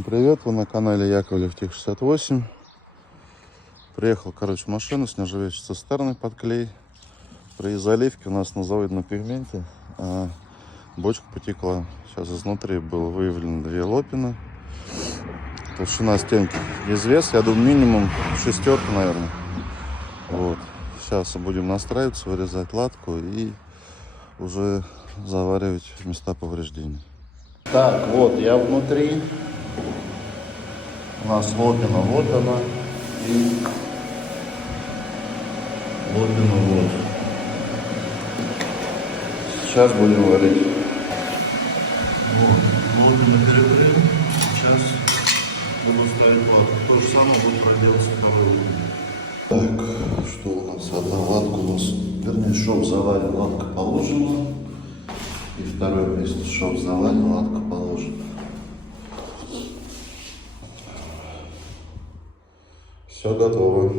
Всем привет, вы на канале Яковлев Тех 68. Приехал, машина с нержавеющей цистерной под клей. При заливке у нас на заводе на пигменте бочка потекла. Сейчас изнутри было выявлено 2 лопины. Толщина стенки извест, я думаю, минимум 6, наверное. Вот. Сейчас будем настраиваться, вырезать латку и уже заваривать места повреждений. Так, вот я внутри. У нас лопина, вот она, и лопина вот. Сейчас будем варить. Вот, лопина перекрыл. Сейчас буду ставить латку. То же самое будет проделаться по выводу. Так, что у нас? Одна латка у нас, вернее, шов заварен, латка положена. И второе место, шов заварен, латка положена. Все готово.